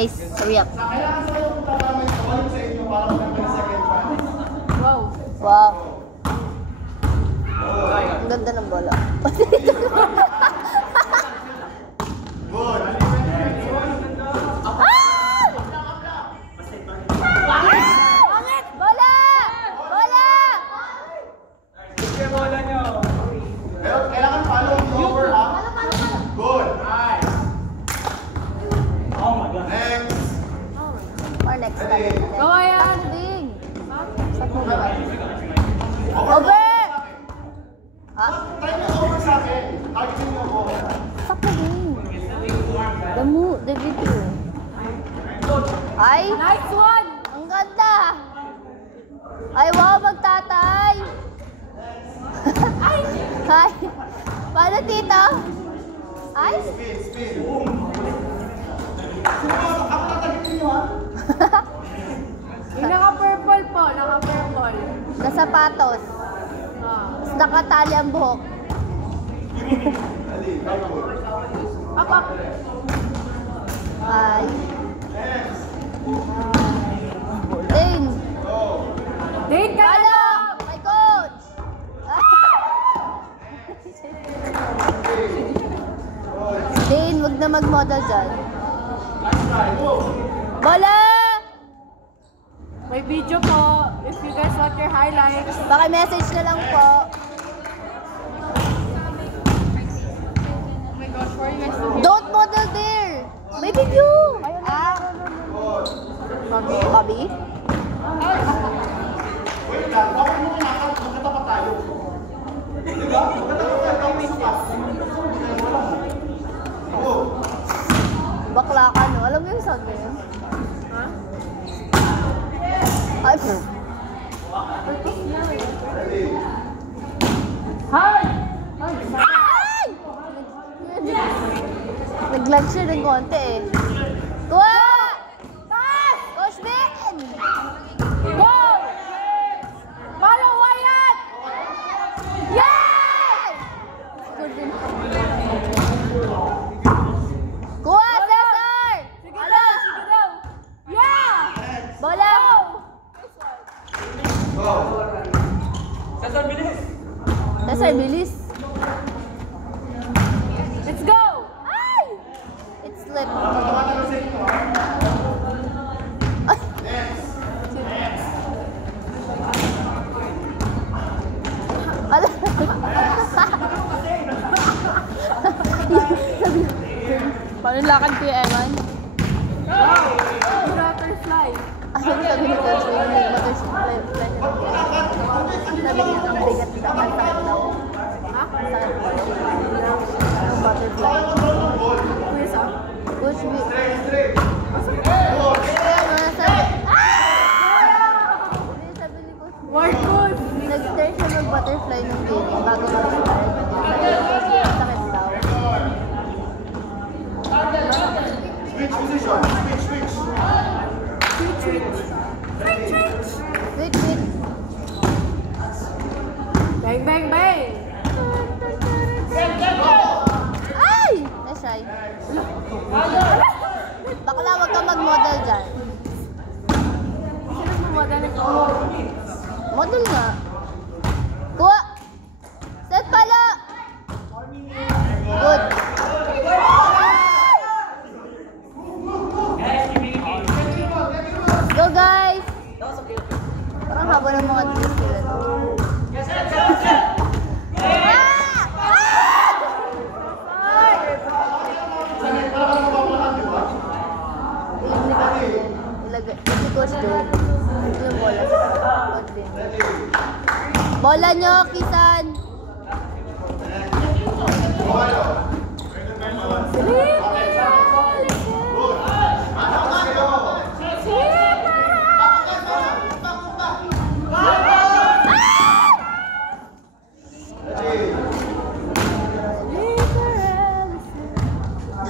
guys. Hurry up. Wow. Wow. Ang ganda ng bola. Kailangan follow over, ha? Good. Nice. Oh my God. Next. Or next time. Go, Ayan. Stop mo ba? Over! Ha? Try mo over sa akin. Targetin mo ako. Stop the game. The video. Ay! Nice one. Ang ganda! Ay, wow, magtatay! Ay! Ay! Paano, tito? Ay! Spin. Ako tatargetin nyo, ha? Yung naka-purple po, naka-purple. Na sapatos. Tapos nakatali ang buhok. Up, up. Ay. Dane! Date ka Palo! na! My coach! Dane, wag na mag-model dyan. Bola! May video po. If you guys want your highlights. Baka message na lang po. Oh my gosh, where are you guys doing? Don't model there! May video! Bobby? Wait lang. Bakit mo kinakal? Magkatapat tayo. Diba? Magkatapat tayo. Bakla ka, no? Alam mo yung sound mo yun? Ha? Ay, Hi! Ay! Nag-lag siya ng konti eh. Kuha! Coach Ben! Go! Follow Wyatt! Yes! Kuha, Cesar! Sige daw, sige daw. Yeah! Bola! Cesar, bilis! Let's go! Ay! It slipped. Paano yung lakad ko yung Eman? Butterfly. Ano yung sabi ni Coach? Yung butterfly. Sabi niya, ang bigat daw. Ang sakit daw. Ha? Ang sakit daw. Ang butterfly. Kuya sa? Coach, kaya mo nasabi. Ano yung sabi ni Coach? Marcos! Nag-start siya mag-butterfly nung game bago mag-start. Ang sakit daw. Switch position. Switch. Wait. Bang, bang, bang! Ay! Nashy. Bakla, wag ka mag-model dyan. Sino mo model ito? Model nga. Kuha! Set pala! Good. Go guys! Parang haba ng mga dito sila. Ilagay si Coach doon. Yung bola. Coach din. Bola nyo, Kisan!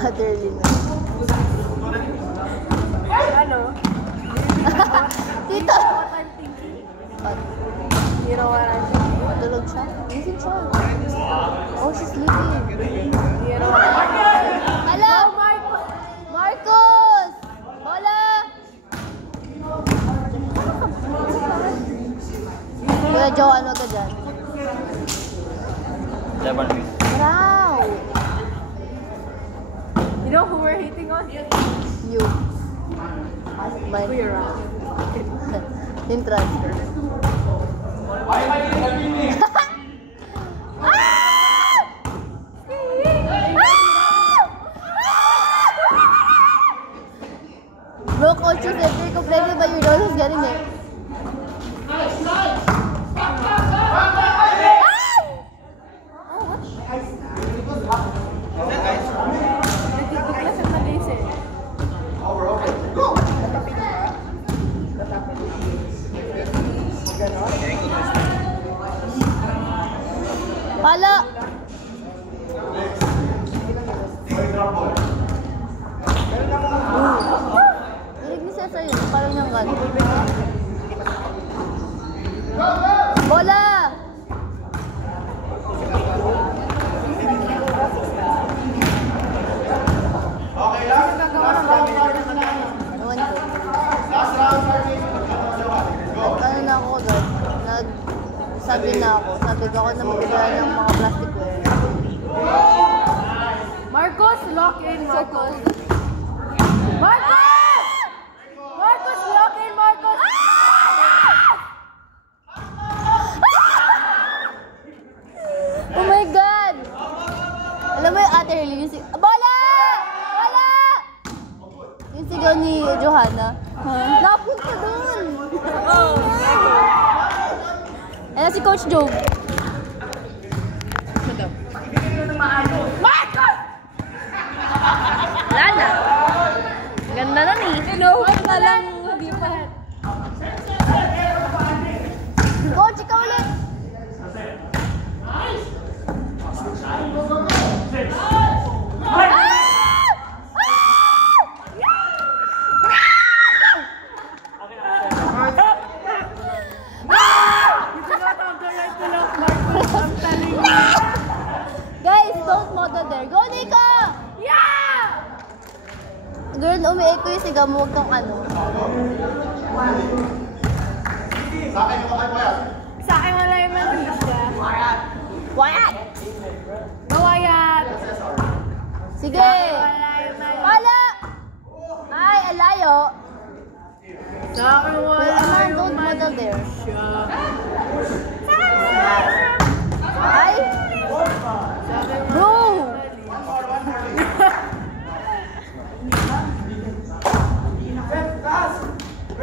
Another limit. Ano? Tito! You know what I'm saying? Matulog siya? Gising siya. Oh, she's sleeping. You know what I'm saying? Hello! Oh, Marcos! Marcos! medyo ano ka dyan. Laban mo. Wow! You know who we're hating on? You. Mine. We're wrong. Yung transfer. Bro, coach is every complaining but you know who's getting it. Nagkikita na base eh. Pala! Hilig ni Cesar yun. Parang niyang gano'n. Bola! Okay lang? Last round, starting na namin. Ewan ko. Last round, starting. Go. Ano na ako doon? Sabi na ako. Sabi ko ako na magbigay ng mga plasticware. Marcos, lock in, Marcos. Marcos! Marcos, lock in, Marcos! Oh my God! Alam mo yung ate Hurley, yung sig... Bola! Bola! Yung sigaw ni Johanna. Napunta doon! Ayan si Coach Joe. Marcos! Wala na. Ganda na ni. Hello? Wala lang. Hindi pa. Coach, ikaw ulit! Guys, don't model there. Go, Nico! Yeah! Girl, umiiko yung sigaw mo. Huwag kang ano. Sa akin, yung kakay mo yan. Sa akin wala yung mantisya. Wyatt! Mawayat! Sige! Wala yung mantisya. Pala! Ay, alayo. Sa akin Wait, wala naman, yung don't model there. mantisya. Ay! Sa akin Bro!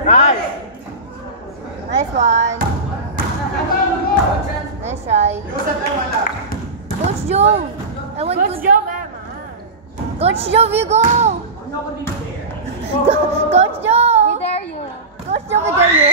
Nice! Nice one. Nice try. Joseph, ay wala. Coach Joe! I want Coach to... Joe, Emma. Coach Joe, you go! Coach Joe! We dare you. Coach Joe, we dare you.